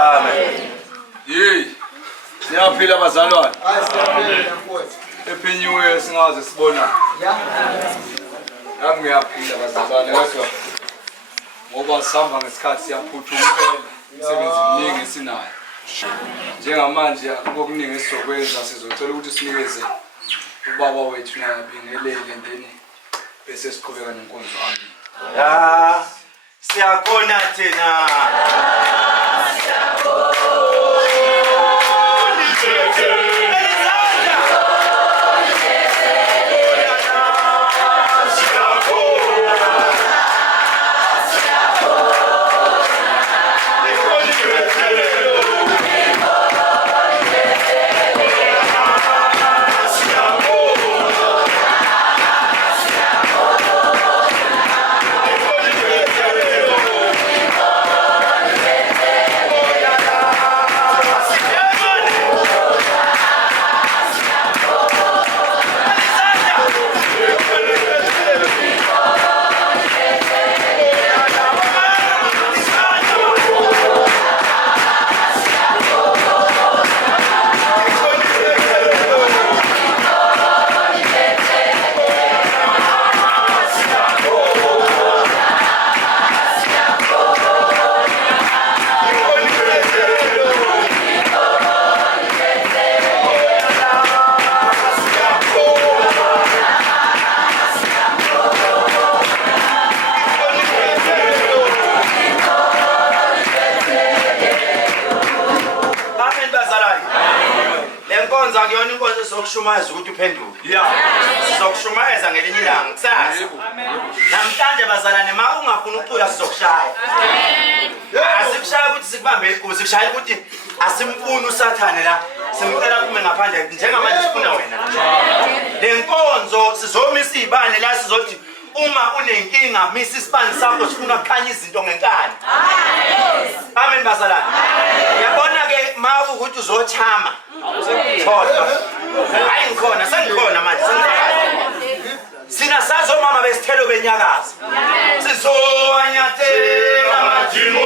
Amen. Yey. Siyaphila bazalwane. Siyaphila Nkosi. Ephenyiwe singaze sibona. Yami ngiyaphila bazalwane kodwa ngoba sihamba ngesikhathi siyaphuthuma impela. Imisebenzi miningi esinayo. Njengamanje akukuningi esizokwenza sizocela ukuthi sinikeze ubaba wethu nabingelele ndeni bese siqhubeka nenkonzo. Amen. Ya siyakona thina. Akuyona inkonzo sokushumayeza ukuthi uphenduke. Sizokushumayeza ngelinye ilanga kusasa. Namhlanje bazalwane ma ungafuna ukucula sizokushaya. Asikushaya ukuthi sikubambe iguzi, kushaya ukuthi asimfuni usathane la. Simcela kume ngaphandle njengamanje sifuna wena. Le nkonzo sizomisa izibane la sizothi uma unenkinga misa isibani sakho sifuna ukukhanya izinto ngenkani. Amen bazalwane. Yabona ke ma ukuthi uzochama. Kodwa hayi ngikhona sengikhona manje sina sazo mama besithelo benyakaza sizowanyathela amajimo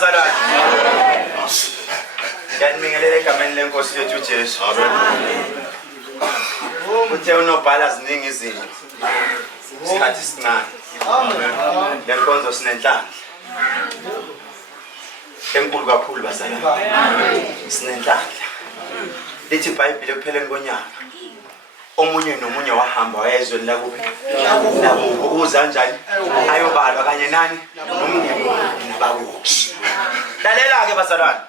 bazalwane. Ngiyanibingelela egameni lenkosi yethu uJesu. Uthe unobhala ziningi izinto. Isikhathi sincane. Le nkonzo sinenhlanhla. Enkulu kakhulu bazalwane. Sinenhlanhla. Lithi iBhayibheli ekupheleni konyaka. Omunye nomunye wahamba wayezweni lakuphi? Nakubo uza kanjani? Ayobalwa kanye nani? Nomndeni nabakubo. Lalela ke bazalwane.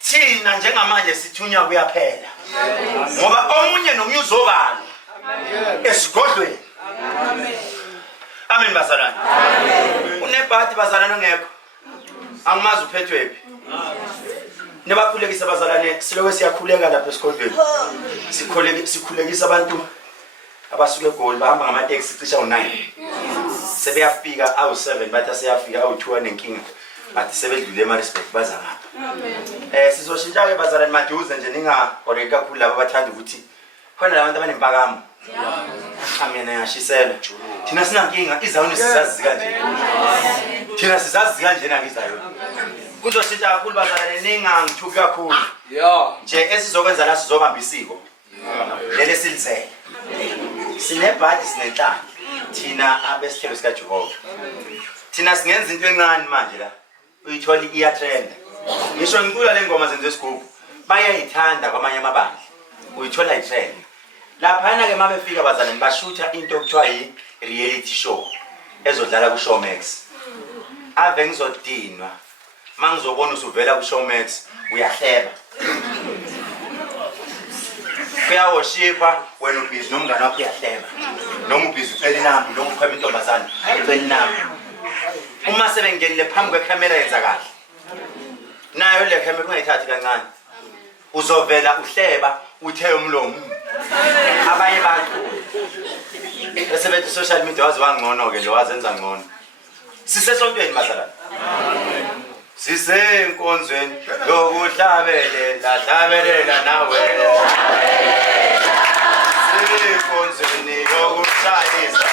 Thina njengamanje sithunya kuyaphela. Ngoba omunye nomunye uzobalwa. Esigodlweni. Amen bazalwane. Unebhadi bazalwane ngekho. Angimazi uphethwe phi. Nebakhulekisa bazalwane siloke siyakhuleka lapha esigodlweni. Sikhulekisa abantu abasuke eGoli bahamba ngamateksi cisha u9. Sebeyafika awu7 bathi aseyafika awu2 nenkinga. Bathi sebedlule eMaritzburg baza ngapha. Sizoshintsha ke bazalwane maduze nje ningaoreka kakhulu laba abathanda ukuthi khona labantu abanempakamo. Amina yashisela. Thina sinankinga izawuni sizazi kanje. Thina sizazi kanje nakizayo. Kuzoshintsha kakhulu bazalwane ningangithuki kakhulu. Nje esizokwenza la sizobamba isiko. Lele silizele. Sinebhadi sinenhlanhla. Thina abesithelo sika Jehova. Thina singenza into encane manje la. Uyithola iyatrend. Ngisho ngicula le ngoma zenze isigubhu. Bayayithanda kwamanye amabandla. Uyithola itrend. Laphana ke mabefika bazalwane bashutha into okuthiwa yi-reality show ezodlala ku Showmax. Ave ngizodinwa. Mangizobona usuvela ku Showmax uyahleba. Kuyawoshipa wena ubhizi nomngane wakho uyahleba. Noma ubhizi ucela inamba noma ukhwema intombazana ucela inamba. Uma sebengenile phambi kwecamera yenza kahle. Nayo le camera ungayithathi kancane. Uzovela uhleba uthe umlomo. Abanye bantu bese bethi social media wazi wangcono ke lo wazenza ngcono. Sisesontweni bazalwane. Sisenkonzweni yokuhlabelela hlabelela nawe. Sisenkonzweni yokushayisa.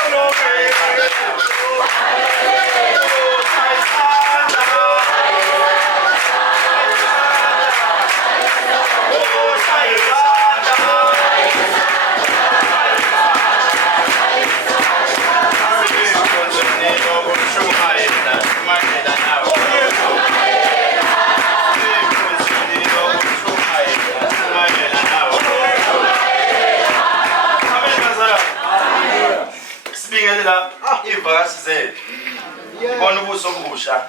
Ivakashi zethu bona ubuso obusha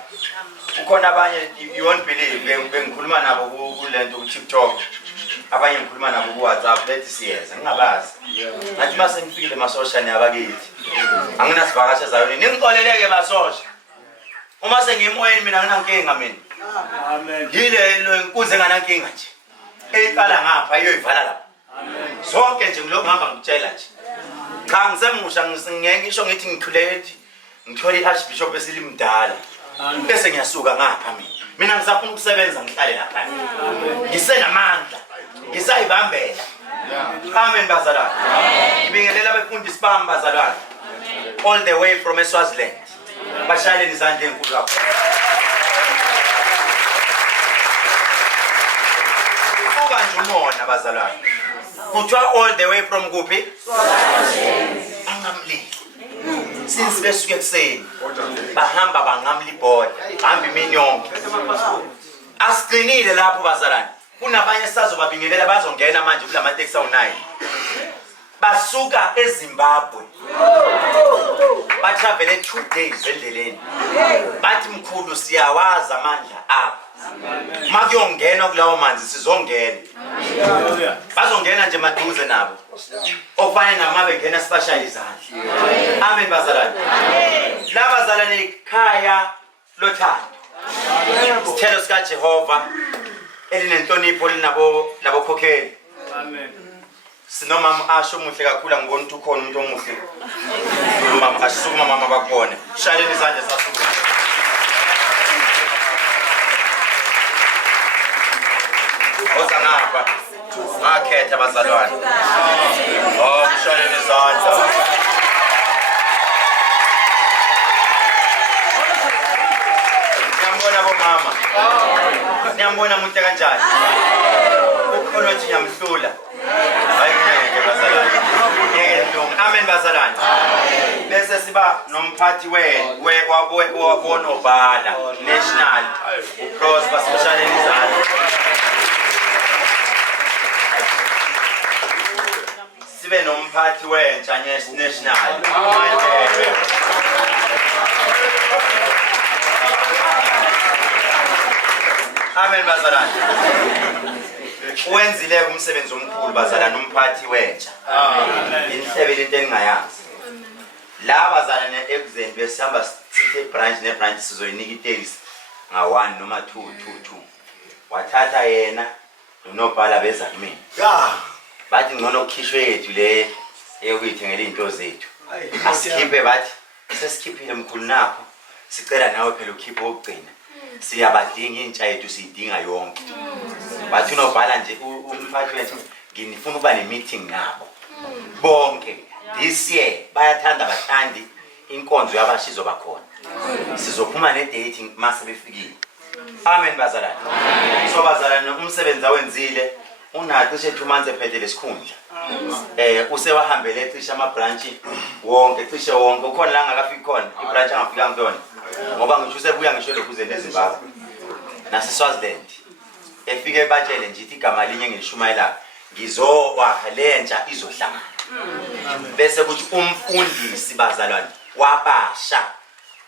ukhona abanye you won't believe bengikhuluma nabo ku lento ku TikTok abanye ngikhuluma nabo ku WhatsApp bethi siyeza ngingabazi ngathi mase ngifikile emasosha neabakithi anginasivakashi ezayo ningixoleleke basosha uma sengimoyeni mina nginankinga mina amen yile inkunzi enganankinga nje eyiqala ngapha iyoyivala lapha amen zonke nje ngiloko ngihamba ngitshela nje cha ngisemusha ngisho ngithi ngikhuleti ngithola iArchbishop esilimdala bese ngiyasuka ngapha mina ngisafuna ukusebenza ngihlale lapha ngisenamandla ngisayibambela amen bazalwane ngibingelela abafundisi bami bazalwane all the way from Swaziland bashayele izandla enkulu kakhulu uka nje umona bazalwane kuthiwa all the way from kuphi angamlili since besuke ekuseni bahamba bangamli boda hamba imini yonke asiqinile lapho bazalwane kunabanye sazobabingelela bazongena manje kulama taxi awu9 basuka eZimbabwe batravele 2 days endleleni bathi mkhulu siyawazi amandla apha makuyongena kulawo manzi sizongena bazongena nje maduze nabo ofane namabe ngena sibashaya izandla amen bazalwane la bazalwane ikhaya lothando sithelo sika Jehova elinenhlonipho linabo labokhokheli amen sinomama asho muhle kakhulu ngibona ukuthi ukhona umuntu omuhle mama asukuma mama bakubone shayeleni izandla sasukuma oza ngapha akhetha bazalwane shayeleni izandla ngiyambona bomama Niyambona muhle kanjani? Ukhona ukuthi ngiyamhlula. Hayi ngeke bazalwane. Amen bazalwane. Bese siba nomphathi wonobhala national uProsper Sibushaneni izandla. Sibe nomphathi wentsha national. Amen bazalwane. Wenzile umsebenzi omkhulu bazalwane umphathi wentsha. Inhlebe into engingayazi. La bazalwane ekuzeni besihamba sithe branch nebranch sizoyinika itaxi nga1 noma 2. Wathatha yena nonobhala beza kimi. Bathi ngcono ukukhishwe yethu le eyokuyithengela izinto zethu. Asikhiphe bathi sesikhiphile mkhulu nakho sicela nawe phela ukhiphe okugcina. Siyabadinga intsha yethu siyidinga yonke. Bathi unobhala nje umphathi wethu ngifuna ukuba ne-meeting nabo. Bonke this year bayathanda abathandi inkonzo yabashizo bakhona. Sizophuma ne-date mase befikile. Amen bazalwane. So bazalwane umsebenzi awenzile unathi cishe 2 months ephethe lesikhundla. Usewahambele cishe ama-branch wonke cishe wonke. Ukhona la ngakafiki khona i-branch angafika ngiyona. Ngoba ngisho sebuya ngisho lokuze neZimbabwe naseSwaziland. Efike batshele nje ithi igama linye ngilishumayela ngizowakha lentsha izohlangana. Bese kuthi umfundisi bazalwane wabasha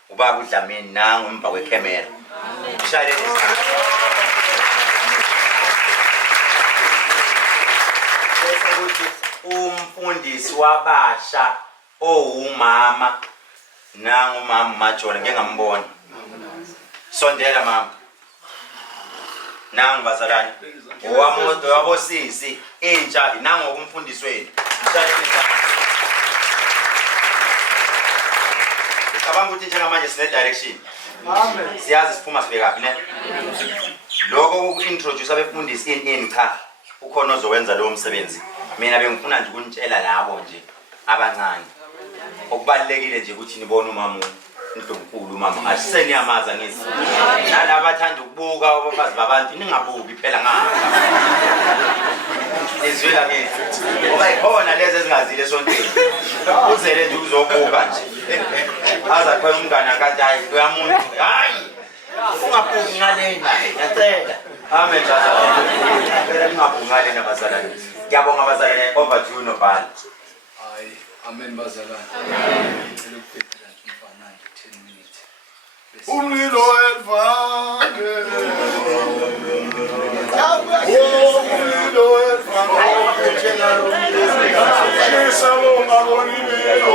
ubaba uDlamini nangu emva kwecamera. Shayele isandla. Bese kuthi umfundisi wabasha owumama nangu mama Majona ngeke ngambona. Sondela mama. Nangu bazalwane. Owamodo wabosisi intsha nangu umfundisi wenu. Cabanga ukuthi njengamanje sine direction. Amen. Siyazi siphuma sibeka phi ne? Lokho uku-introduce abefundisi in cha ukhona ozowenza lo msebenzi. Mina bengifuna nje ukunitshela labo nje abancane. Okubalekile nje ukuthi nibone umama uNdlonkulu umama asiseniyamaza ngithi. Nalabo bathanda ukubuka abafazi babantu ningabuki phela ngapha. Izwela mina. Ngoba ikhona lezi ezingazile esontweni. Uzele nje uzobuka nje. Aza khona umngane kanjani uyamuntu. Hayi. Ungabuki ngalena. Ngiyacela. Amen bazalwane. Phela ningabuki ngalena bazalwane. Ngiyabonga bazalwane over to you nobhala. Hayi, amen bazalwane. Ngicela ukuphendula umfana nje 10 minutes. Umlilo elvange. Umlilo elvange. Shisa ungabonilelo.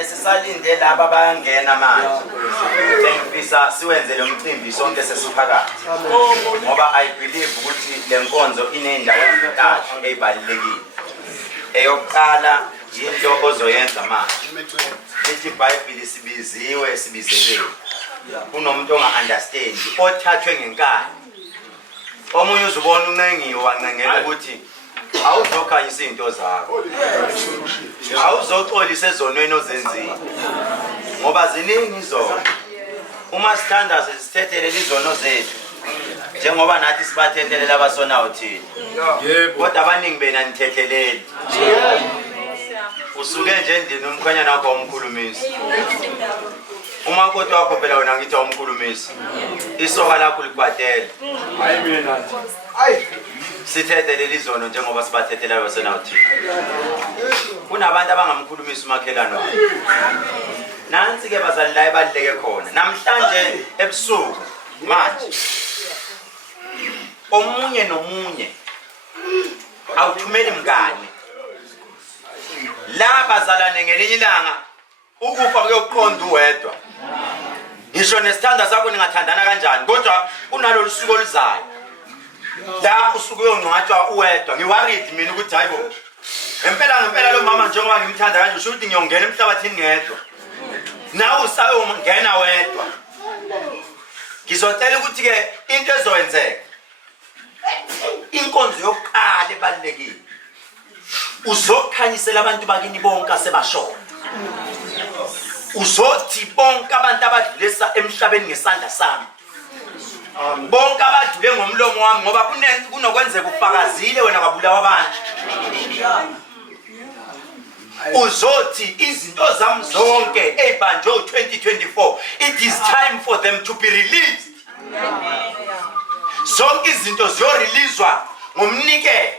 namhlanje sisalinde laba bayangena manje. Ngifisa siwenze lo mcimbi sonke sesiphakathi. Ngoba I believe ukuthi le nkonzo inendawo ezintathu ezibalulekile. Eyokuqala into ozoyenza manje. Ithi iBhayibheli sibizelwe. Kunomuntu onga-understand, othathwe ngenkani. Omunye uzubona uncengiwe wancengela ukuthi awuzokhanyisa izinto zakho. Awuzoxolisa ezonweni ozenzile. Ngoba ziningi izono. Uma sithanda sisithethele izono zethu. Njengoba nathi sibathethelela abasonayo thina. Kodwa abaningi bena nithetheleli. Usuke nje endini umkhwenyana wakho umkhulumisi. Uma kodwa wakho phela wena ngithi umkhulumisi. Isoka lakho likwatela. Hayi mina. Sithethelele izono njengoba sibathethela abasonayo thina. Kunabantu abangamkhulumisi umakhelwane wakhe. Nansi ke bazali la ebaluleke khona. Namhlanje ebusuku manje omunye nomunye awuthumeli mngane. La bazalane ngelinye ilanga ukufa kuyoqonda uwedwa. Ngisho nesithanda sakho ningathandana kanjani kodwa kunalolu suku oluzayo. La usuku uyongcwatshwa uwedwa. Ngiworried mina ukuthi hayibo. Ngempela lo mama njengoba ngimthanda kanje usho ukuthi ngiyongena emhlabathini ngedwa. Nawe usayongena wedwa. Ngizocela ukuthi ke into ezoyenzeka. Inkonzo yokuqala ebalulekile. Uzokhanyisela abantu bakini bonke asebashona. Uzothi bonke abantu abadlulisa emhlabeni ngesandla sami. Bonke abadlule ngomlomo wami ngoba kunokwenzeka ufakazile wena kwabulawa abantu. Uzothi izinto zami zonke ezibanjwe 2024 it is time for them to be released. Zonke izinto ziyoreleaswa ngomnikelo.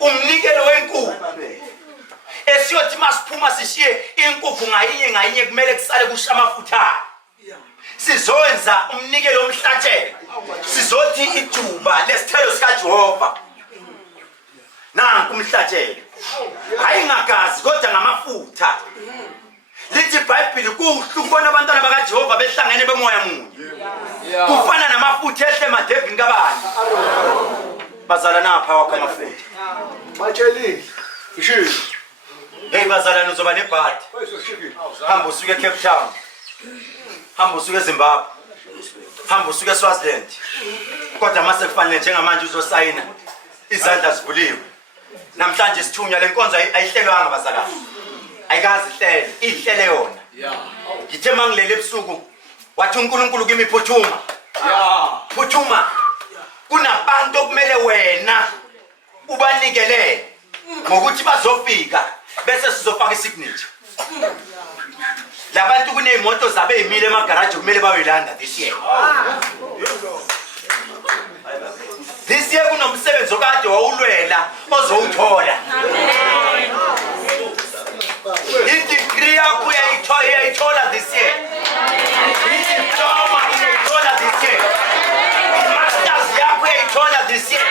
Umnikelo wenkukhu. Esiyothi masiphuma sishiye inkukhu ngayinye kumele kusale kusha amafutha. Sizowenza umnikelo omhlatshelo. Sizothi ijuba lesithelo sikaJehova. Nanku umhlatshelo. Hayi ngagazi kodwa ngamafutha. Lithi iBhayibheli kuhle ukubona abantwana bakaJehova behlangene bemoya munye. Kufana namafutha ehle emadevini kabani. Bazalana apha wakho amafutha. Batsheli. Ishilo. Hey bazalana uzoba nebhadi. Hamba usuke eCape Town. Hamba usuke eZimbabwe. Hamba usuke eSwaziland. Kodwa mase kufanele njengamanje uzosayina. Izandla zivuliwe. Namhlanje sithunya lenkonzo ayihlelwanga bazalana. Ayikazi ihlele yona. Ngithe mangilele ebusuku wathi uNkulunkulu kimi phuthuma. Phuthuma. Kunabantu okumele wena ubanikele ngokuthi bazofika bese sizofaka isignature. Labantu kunezimoto zabe ezimile emagaraji kumele bayoyilanda this year. This year kunomsebenzi okade wawulwela ozowuthola. I-degree yakho uyayithola this year. I-diploma uyayithola this year. I-masters yakho uyayithola this year.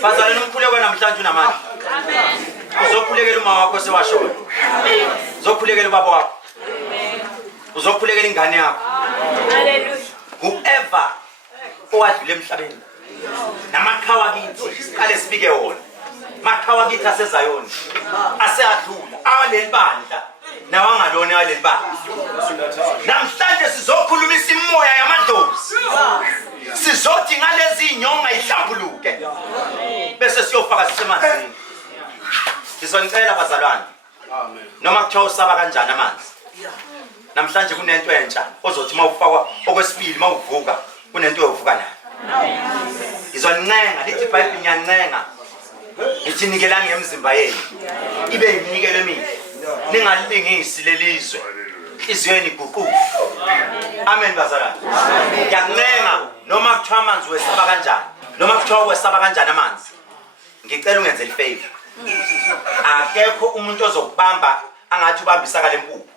Bazalwane umkhuleko namhlanje unamandla. Uzokhulekela uma wakho sewashona. Uzokhulekela ubaba wakho. Uzokhulekela ingane yakho. Hallelujah. Whoever owadlule emhlabeni namakhawa kithi siqale sibike wona. Makhawa kithi aseZayoni aseyadlula awalelibandla nawangalona awalelibandla. Namhlanje sizokhulumisa imoya yamadlozi. Sizothi ngalezi inyonga ihlambuluke. Bese siyofaka sisemanzini. Ngizonicela bazalwane. Amen. Noma kuthiwa usaba kanjani amanzi. Namhlanje kunento entsha ozothi mawufakwa okwesibili mawuvuka kunento yovuka nayo. Ngizoncenga lithi iBhayibheli ngiyancenga. Ngithi nikelani ngemizimba yenu. Ibe yiminikelo emihle. Ningalingisi lelizwe. Izweni iguquke. Amen bazalwane. Ngiyancenga noma kuthiwa amanzi wesaba kanjani. Noma kuthiwa wesaba kanjani amanzi. Ngicela ungenze ifavor. Akekho umuntu ozokubamba angathi ubambisa kale mpuphu.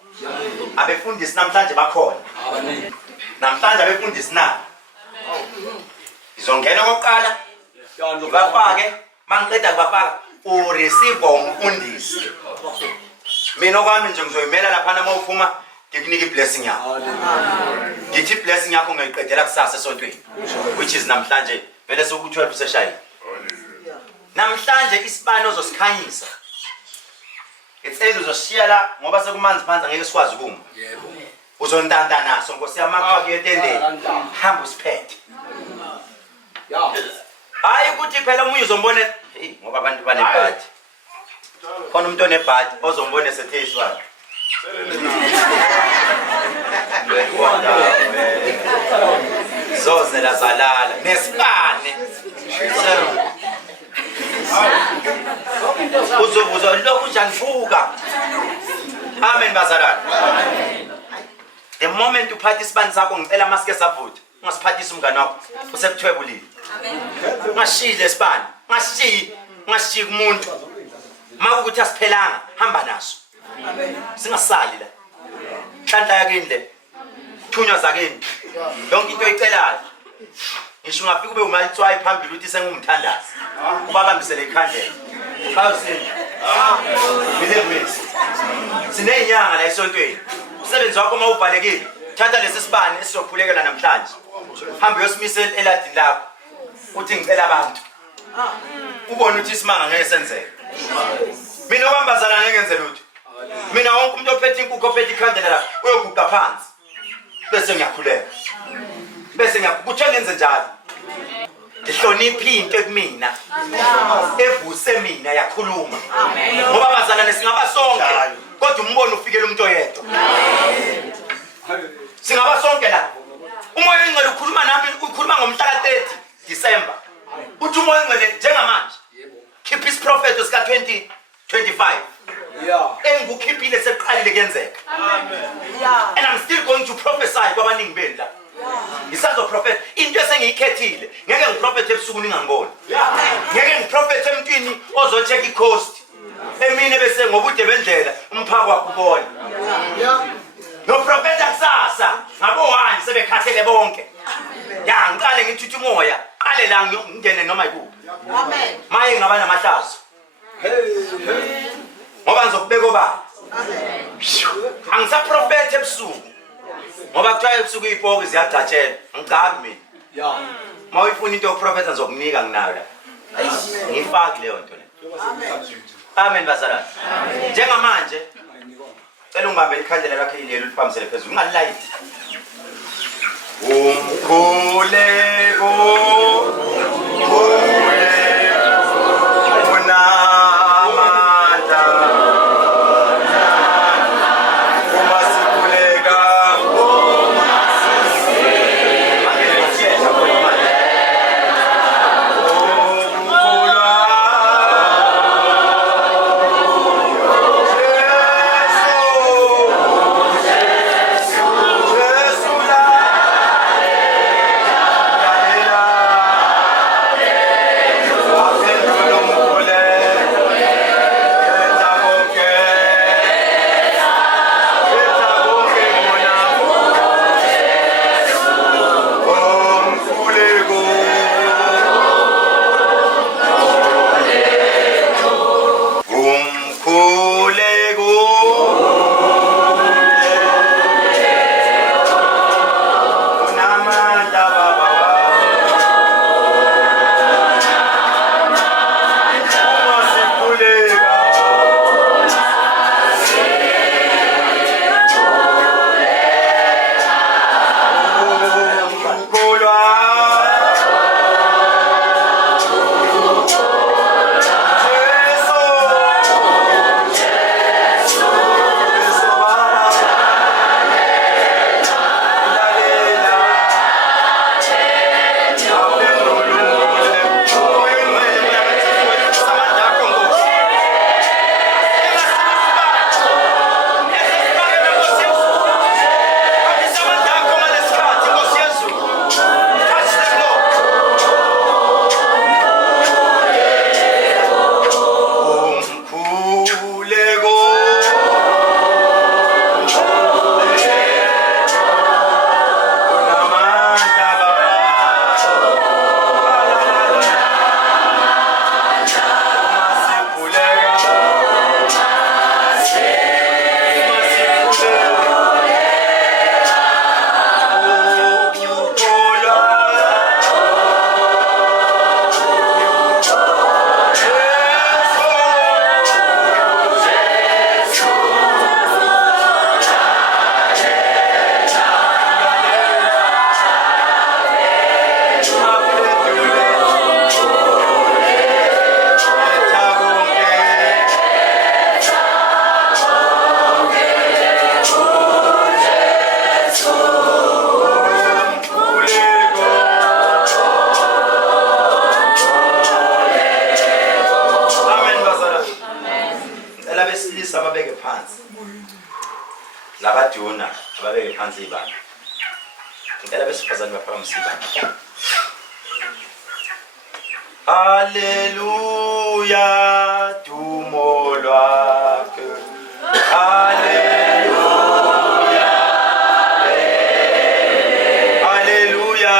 Abefundisi namhlanje bakhona. Namhlanje abefundisi na. Izongena kokuqala. Bafake, mangiqeda kubafaka. ureceive umfundisi. Mina okwami nje ngizoyimela lapha uma uphuma ngikunika iblessing yakho. Ngithi blessing yakho ngiyiqedela kusasa esontweni, which is namhlanje vele soku-12 seshayini. Namhlanje isibani ozosikhanyisa. It's either uzoshiya la ngoba sekumanzi phansi angeke sikwazi ukuma. Uzontanta naso Nkosi yamakho kuyetendeni. Hamba usiphethe. Hayi ukuthi phela umuntu uzombona ngoba abantu banebhadi. Khona umuntu onebhadi ozombona sethe isibani. Zozela zalala nesibane. Uzobuza lokhu njanivuka. Amen bazalwane. The moment uphatha isibani sakho ngicela maske savutha. Ungasiphathisa umngane wakho usekuthwebulile. Ngashile isibani. Ngashiyi umuntu. Makuthi asiphelanga hamba naso. Singasali la. Hlanhla yakini le. Thunywa zakini. Yonke into oyicelayo. Ngisho ungafika ube umalitswayi phambili uthi sengumthandazi. Ubabambisele ikhandlela. Khawusini. Believe Sinenyanga la esontweni. Umsebenzi wakho uma uvalekile, thatha lesi sibani esizophulekela namhlanje. Hamba uyosimisela eladini lakho. Uthi ngicela abantu. Ubone ukuthi isimanga ngeke senzeke. Mina okwambazana ngeke ngenze lutho. Mina wonke umuntu ophethe inkukhu ophethe ikhandlela la uyoguqa phansi. Bese ngiyakhuleka. Bese ngiyakuthe ngenze njalo. Ngihloniphi into kumina. Evuse mina yakhuluma. Ngoba bazalane singaba sonke kodwa umbono ufikele umuntu oyedwa. Singaba sonke la. Umoya engcwele ukhuluma nami ukhuluma ngomhla ka-30 December. Uthi umoya engcwele njengamanje. Keep his prophet usika 2025. Engikukhiphile seqalile kuyenzeka. And I'm still going to prophesy kwabaningi beni la. Ngisazoprofeta into esengiyikhethile. Ngeke ngiprofete ebusuku ningangiboni. Ngeke ngiprofete emntwini ozocheck icoast. Emini bese ngobude bendlela umphako wakho ubona. No profeta kusasa ngabo wani sebekhathele bonke. Ya ngiqale ngithuthi umoya. Qale la ngingene noma yikuphi. Amen. Maye ngaba namahlazo. Ngoba ngizokubeka obani. Amen. Angisaprofete ebusuku. Ngoba kuthiwa ebusuku izibhoko ziyadatshela. Ngicaki mina. Mawuyifuna into yoprofeta ngizokunika nginayo la. Ngifaki leyo nto le. Amen bazalwane. Njengamanje cela ungibambe ikhandlela lakhe ilelo liphambisele phezulu. Ungalilayithi. Umkhuleko Abesilisa ababeke phansi. Labaduna ababeke phansi ibandla. Ngicela besifazane baphakamise ibandla. Haleluya, dumo lwakhe. Haleluya. Haleluya.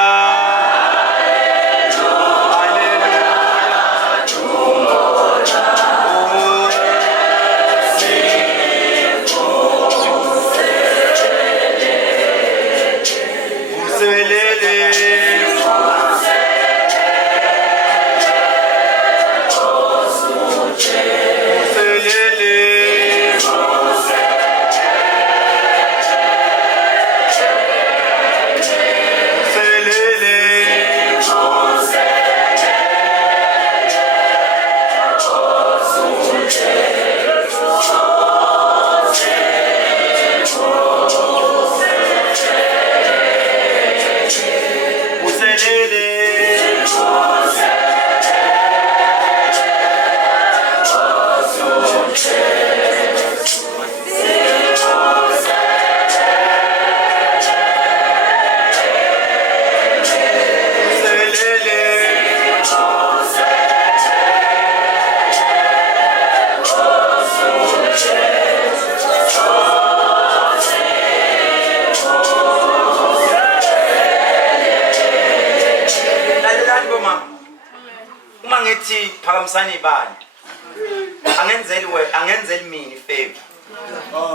Phakamisani ibandla. Angenzeli mina ifavor.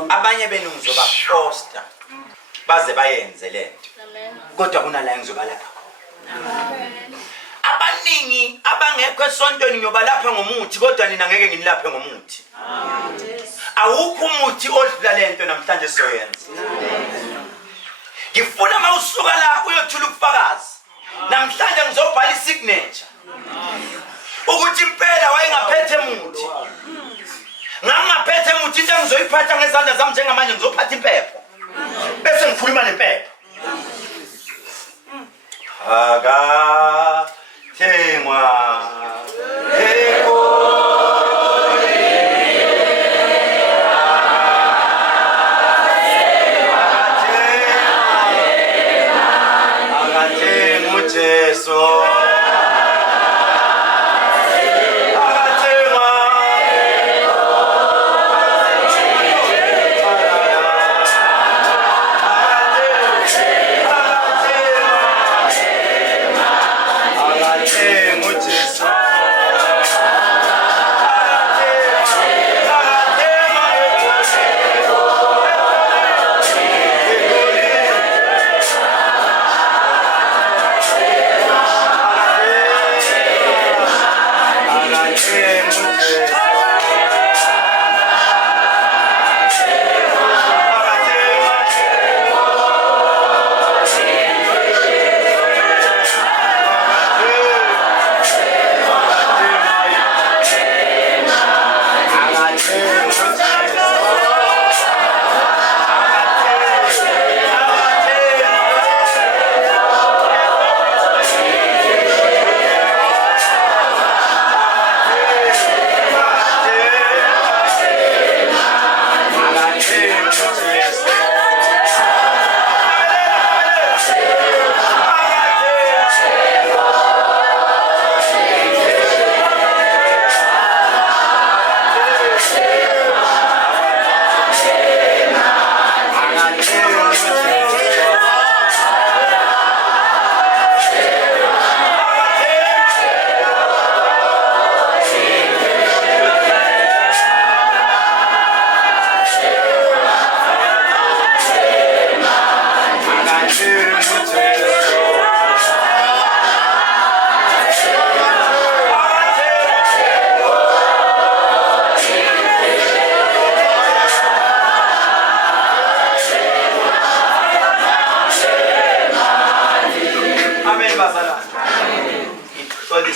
Abanye benu ngizoba poster baze bayenze lento. Kodwa kunala ngizoba lapha. Abaningi abangekho esontweni ngiyoba lapha ngomuthi kodwa nina ngeke nginilaphe ngomuthi. Awukho umuthi odlula lento namhlanje siyoyenza. Ngifuna mawusuka la uyothula ubufakazi. Namhlanje ngizobhala isignature. Ukuthi impela wayengaphethe muthi. Ngangaphethe muthi into engizoyiphatha ngezandla zami njengamanje ngizophatha impepho. Bese ngikhuluma nempepho. Thengwa. Jesu.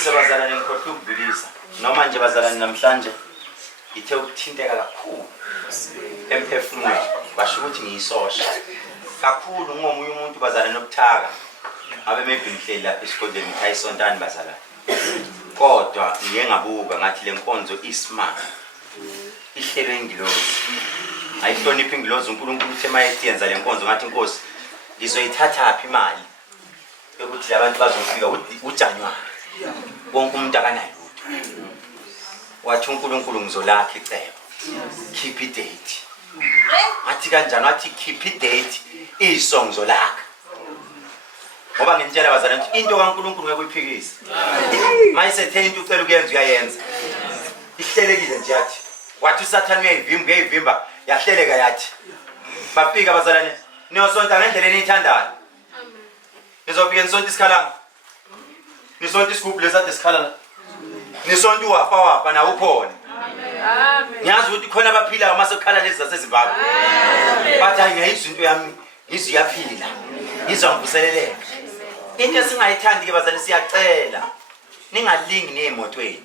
Bazalane ngikhohle ukudlulisa noma nje bazalane namhlanje ithe ukuthinteka kakhulu emphefumulweni basho ukuthi ngiyisosha kakhulu ngomunye umuntu bazalane nokuthaka abe maybe ngihleli lapha esikoleni ngikhaya isontani bazalane kodwa ngiye ngabuka ngathi le nkonzo isimanga ihlelo ingilozi ayihlonipha ingilozi uNkulunkulu uthe mayeyenza le nkonzo ngathi inkosi ngizoyithatha phi imali ukuthi abantu bazofika uJanuary wonke umuntu akanayo lutho wathi uNkulunkulu ngizolakha icebo keep it date athi kanjani wathi keep it date isong zolakha ngoba ngintshela abazalwane ukuthi into kaNkulunkulu ngeke uyiphikise mayisethe into ucela ukuyenza uyayenza ihlelekile nje yathi wathi uSathane uyayivimba yahleleka yathi bafika abazalwane niyosonta ngendlela eniyithandayo nizofika nisonta isikhalanga nisonta isigubhu lesade isikhalanga nisonta uwapa na ukhona ngiyazi ukuthi khona abaphilayo mase ukhala lezi zaseZimbabwe bathi hayi ngiyizwa into yami ngizwe iyaphila ngizwa ngivuseleleka into esingayithandi ke bazalwane siyacela ningalingi nezimotweni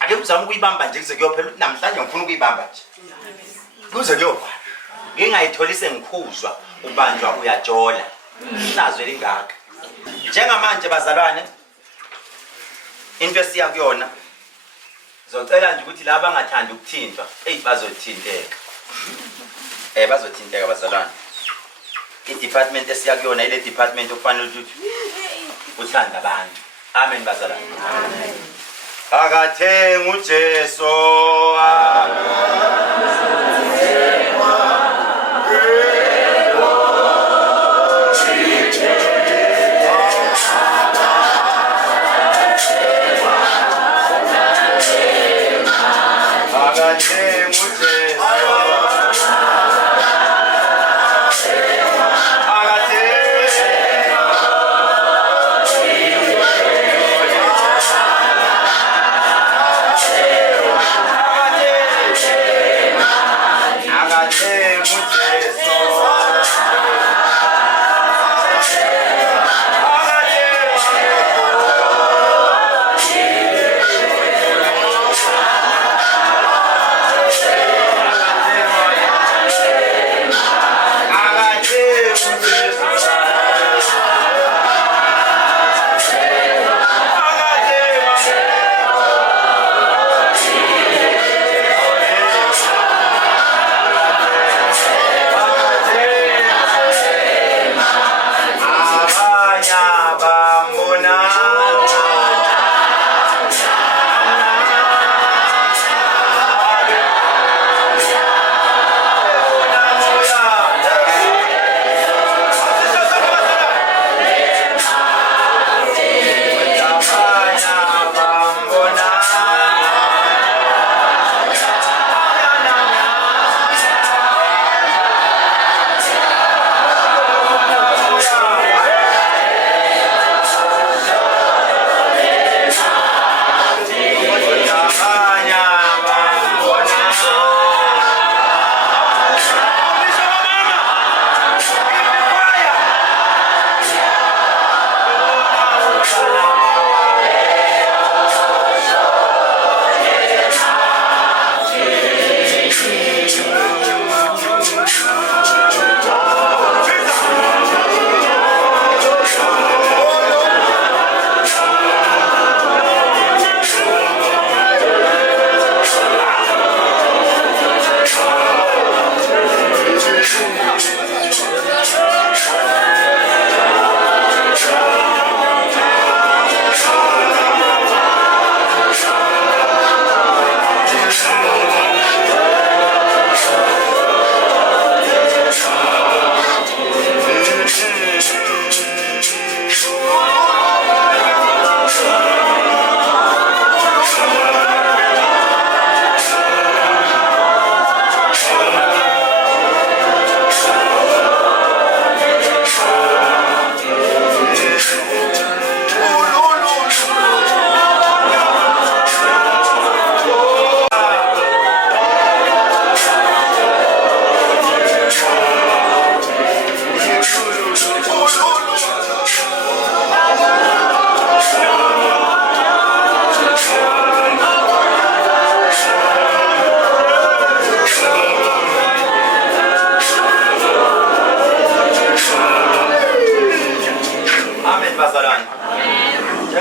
ake uzama ukuyibamba nje kuze kuyophela namhlanje ngifuna ukuyibamba nje kuze kuyobhala ngingayitholi sengikhuzwa ubanjwa uyajola hlazo elingaka njengamanje bazalwane into esiya kuyona zocela nje ukuthi laba abangathandi ukuthintwa bazothinteka bazothinteka bazalwane i-department esiya kuyona ile department okufanele ukuthi uthanda abantu amen bazalwane amen akathenga uJesu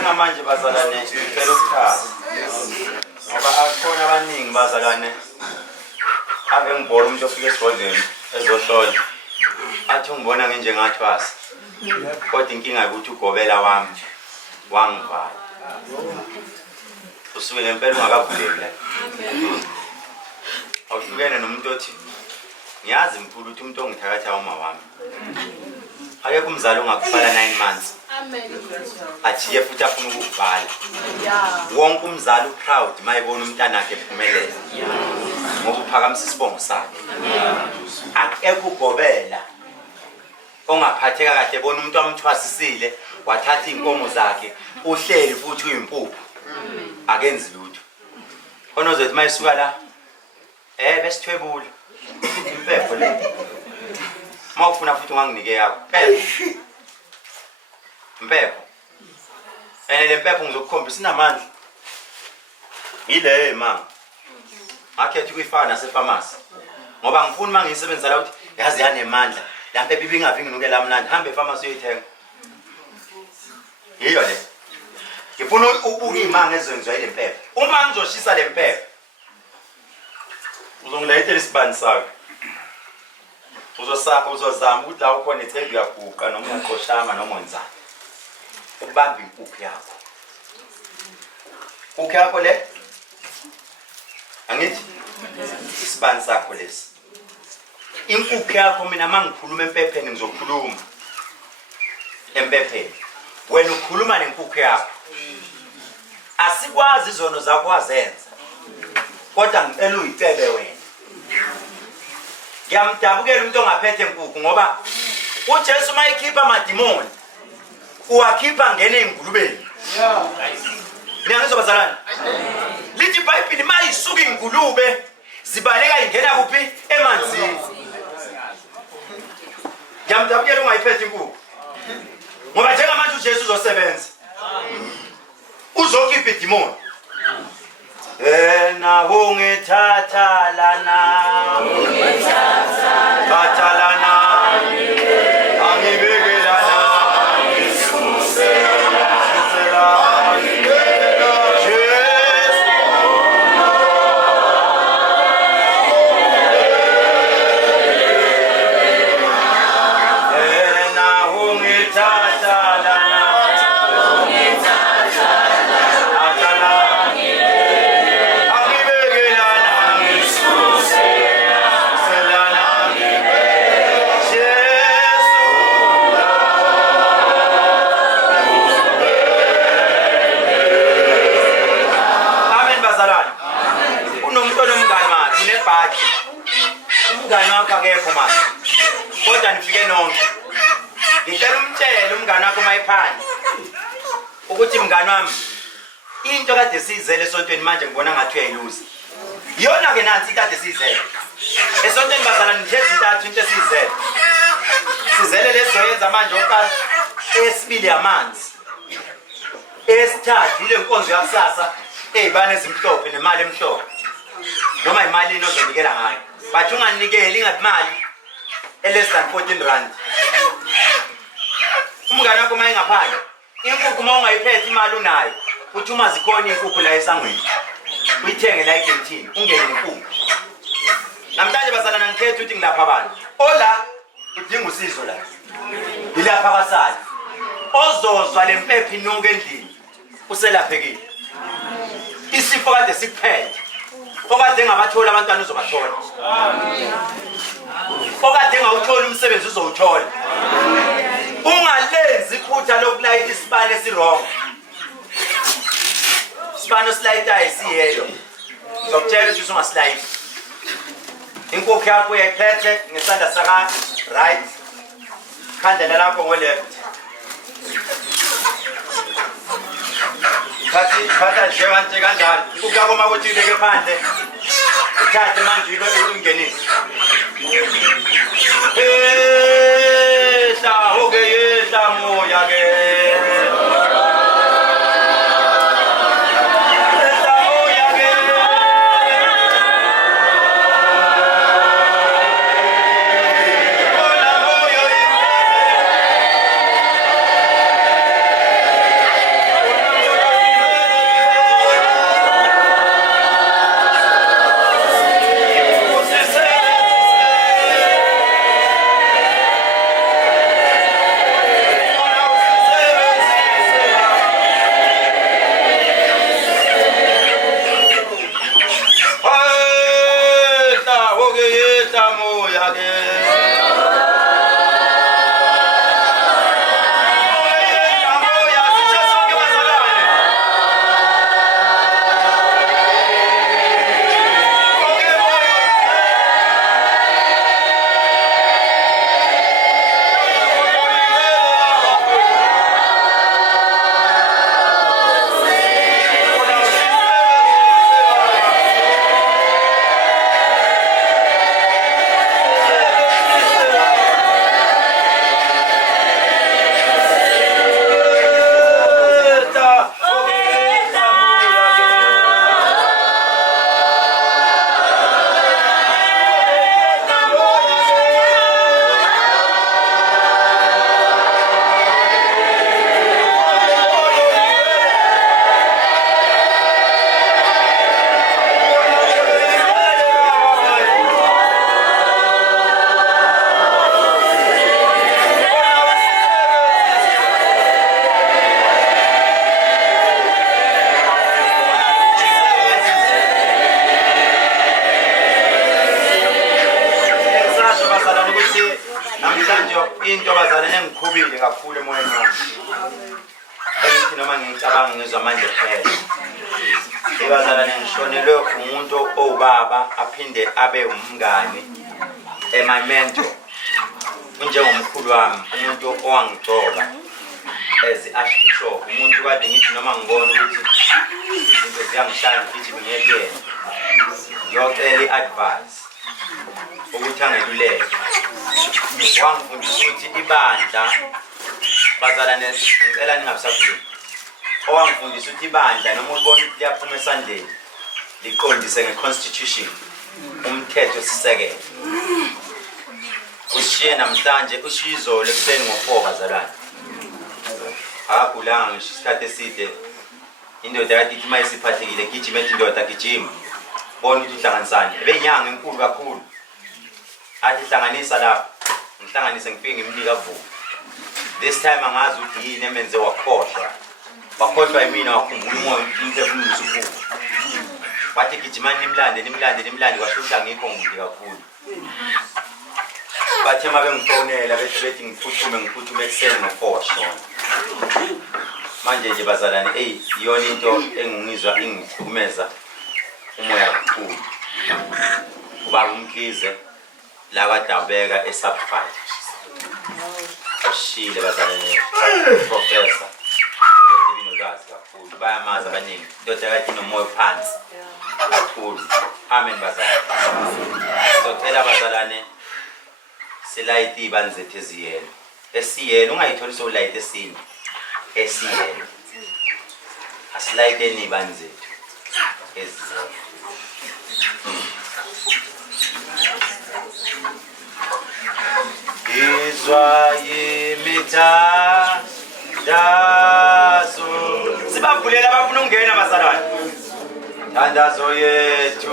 njengamanje bazalwane ngicela ukuchaza ngoba akukhona abaningi bazalwane ave ngibona umuntu ofika esibhodleni ezohlola athi ungibona njengathwasa kodwa inkinga ukuthi ugobela wami wangivala usukele impela ungakavuleki la awuhlukene nomuntu othi ngiyazi mkhulu ukuthi umuntu ongithakatha uma wami akekho umzali ongakufala 9 months ajiye futhi afuna ukukuvala wonke umzali uproud mayibona umntana wakhe ephumelela ngoba uphakamisa isibongo sakhe akekho ugobela ongaphatheka kahle bona umuntu amthwasisile wathatha inkomo zakhe uhleli futhi uyimpuphu akenzi lutho khona uzothi mayisuka la besithwebula impepho le mawufuna futhi unganginike yakho impepho le mpepho ngizokukhombisa inamandla ile mama akhethe ukuyifaka nasefamasi ngoba ngifuna mangiyisebenzisa la ukuthi yazi yanemandla la mpepho ibingavingi nuke la mnandi hambe efamasi uyoyithenga yiyo le ngifuna ubuke imanga ezenziwa ile mpepho uma ngizoshisa le mpepho uzongilayithela isibani sakho uzozama ukuthi la ukhona ithembu uyaguqa noma uyaqoshama noma wenzani ubamba impuphu yakho le angithi isibani sakho lesi impuphu yakho mina mangikhuluma empepheni ngizokhuluma empepheni wena ukhuluma nempuphu yakho asikwazi izono zakho wazenza kodwa ngicela uyicebe wena ngiyamdabukela umuntu ongaphethe impuphu ngoba uJesu mayikhipha amadimoni uwakhipha ngene ezingulubeni niyangizobazalana lithi iBhayibheli mayisuka ingulube zibaleka ingena kuphi emanzini ngiyamdabukela ungayiphethe impuphu ngoba njengamanje uJesu uzosebenza uzokhipha idimoni na ungithatha lana thatha lana angibeke lana umngane wakho akekho manje kodwa nifike nonke ngicela umtshele umngane wakho mayiphansi ukuthi mngane wami into kade sizele esontweni manje ngibona ngathi uyayiluza yona ke nansi kade sizele esontweni bazalana nithezi intathu into sizele lesoyenza manje oqala esibili amanzi esithathu ile nkonzo yakusasa ezibane ezimhlophe nemali emhlophe noma imali inozonikela ngayo bathi unganikeli ingathi imali less than 14 rand umngane wakho mayingaphandle inkukhu uma ungayiphethe imali unayo uthi uma zikhona inkukhu la esangweni uyithenge la egentini ungene inkukhu namhlanje bazalana ngikhethe ukuthi ngilapha abantu ola udinga usizo la ilapha kwasala ozozwa le mpepho inuka endlini uselaphekile isifo kade sikuphethe okade ngabathola abantwana uzobathola okade ngawuthola umsebenzi uzowuthola ungalenzi iphutha lokulayitha isibane esirong isibane osilayithayo esiyelo ngizokutshela ukuthi ungasilayitha inkukhu yakho uyayiphethe ngesandla saka right khandela lakho ngo left Khatha nje kanje kanjalo inkukhu yakho makuthi ibeke phandle uthathe manje ungenise yehla oke yehla moya ke Say ukucabanga ngizwa manje phela. Bazalwane ngishonelwe umuntu owubaba aphinde abe umngani my mentor. Njengomkhulu wami, umuntu owangigcoba as Archbishop, umuntu kade ngithi noma ngibona ukuthi izinto ziyangishaya ngithi ngiyekene. Ngiyocela advice ukuthi angeluleke. Wangifundisa ukuthi ibandla bazalwane ngicela ningabisakhuluma. Owangifundisa ukuthi ibandla noma ubona ukuthi liyaphuma esandleni liqondise ngeconstitution umthetho sisekelo. Ushiye namhlanje ushizo lekuseni ngo4 bazalwane. Akagulanga ngisho isikhathi eside. Indoda yathi ithi mayisiphathekile gijima ethi indoda gijima. Bona ukuthi uhlanganisane. Ebeyinyanga enkulu kakhulu. Athi hlanganisa lapha. Ngihlanganise ngifike ngimnika vuka. This time angazi ukuthi yini emenze wakhohlwa. Wakhohlwa yimina wakhumbula umoya umphefumulo usuphuma. Wathi gijimani nimlande kwashutha ngikho ngikude kakhulu. Bathe mabengifonela bethi ngiphuthume ekuseni ngo4 shona. Manje nje bazalwane iyona into engingizwa ingihlukumeza umoya kakhulu. Kuba umkhize la kaDabeka eSubfight. Ashile bazalwane professor. Ibinolwazi kakhulu bayamazi abaningi. Ndoda kathi nomoya phansi kakhulu. Amen bazalwane. Socela bazalwane silayite ibani zethu eziyelo. Esiyelo ungayitholi solayite esini. Esiyelo. Asilayite ibani zethu eziyelo. Izwa yimithandazo. Sibavulela abafuna ukungena bazalwane. Thandazo yethu.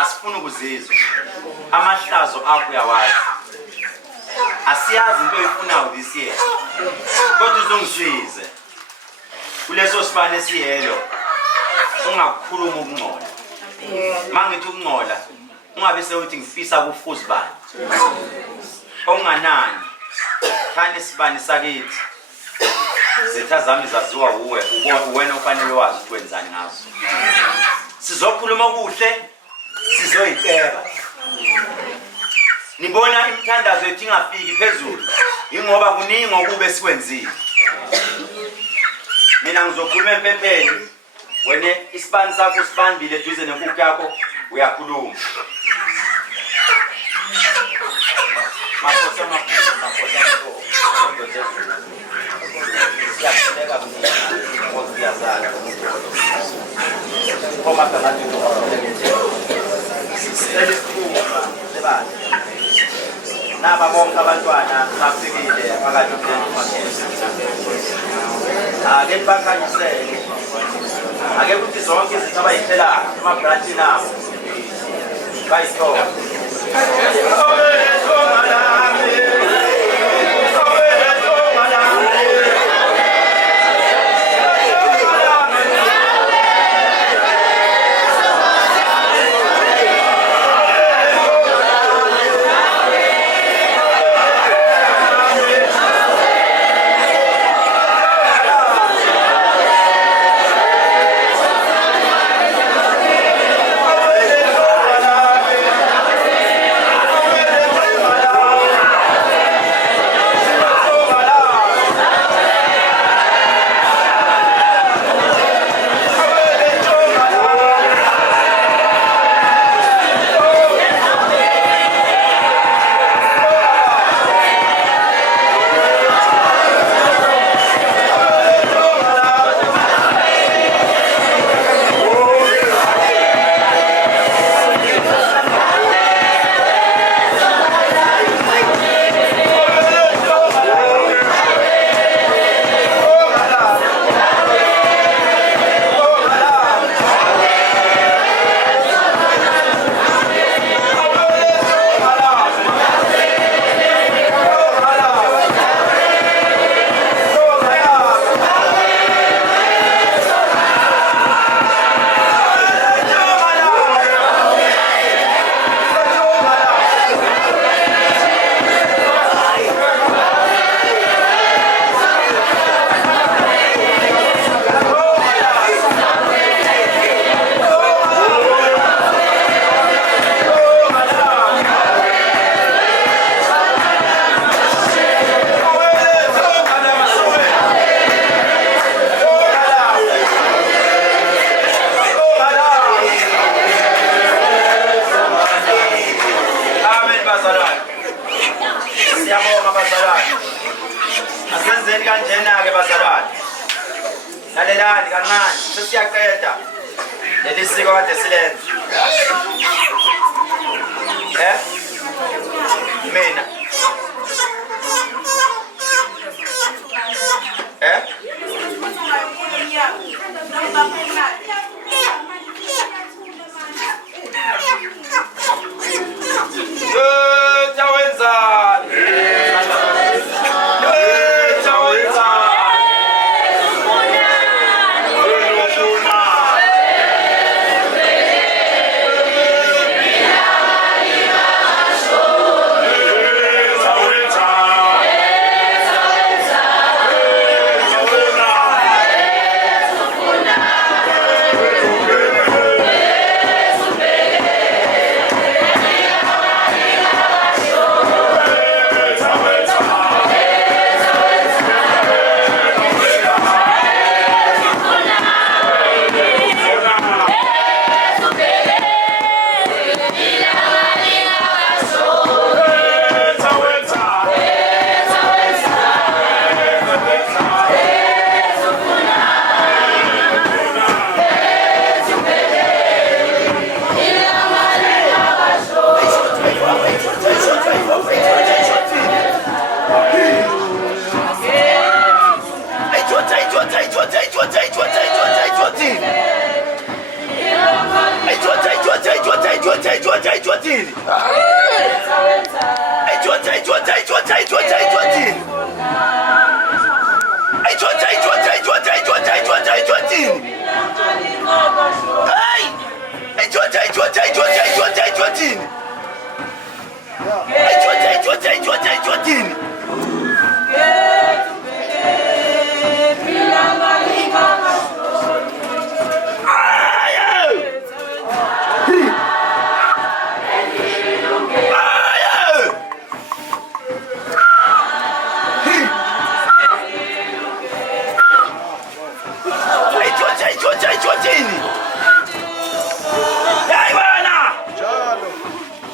Asifuna ukuzizwa amahlazo akho yawazi asiyazi into oyifunayo this year kodwa uzongisize kuleso sibane esiyelo ungakukhuluma ukungcola mangithi ukungcola ungabe sewuthi ngifisa kufuza bani onganani khane sibani sakithi zitha zami zaziwa uwe ubona wena ufanele wazi ukwenzani ngazo sizokhuluma kuhle sizoyiceba nibona imthandazo ethi ingafiki phezulu ingoba kuningi okube sikwenzile mina ngizokhuluma empempeni wena isibani sakho sibambile eduze nenkukhu yakho uyakhuluma masosa Siyakuhleka mnini ngoba siyazana koma phakathi naba bonke abantwana bafikile phakathi kwemagesi ake bakhanyisele ake kuthi zonke izinto abayithelayo emabranchini abo bayithola Asenzeni kanjena ke bazalwane. Lalelani kancane sesiyaqeda. Leli siko kade silenza. Mina.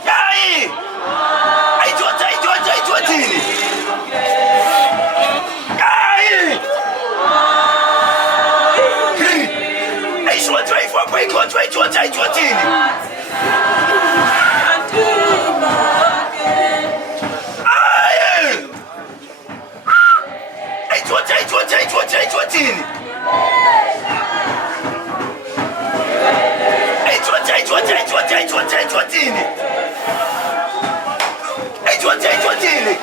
Yai! Aichotini! ikhopha ikhotshwa itshotha itshotini itshotini itshotini